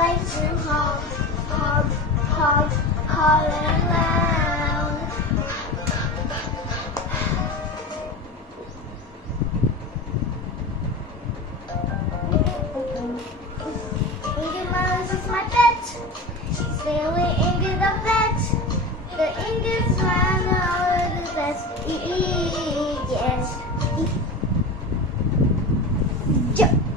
likes him hog, hog, hog, hollering loud. Inga Miles is my pet. She's failing Inga the vet. The Inga's mine are the best. Yes. Jump.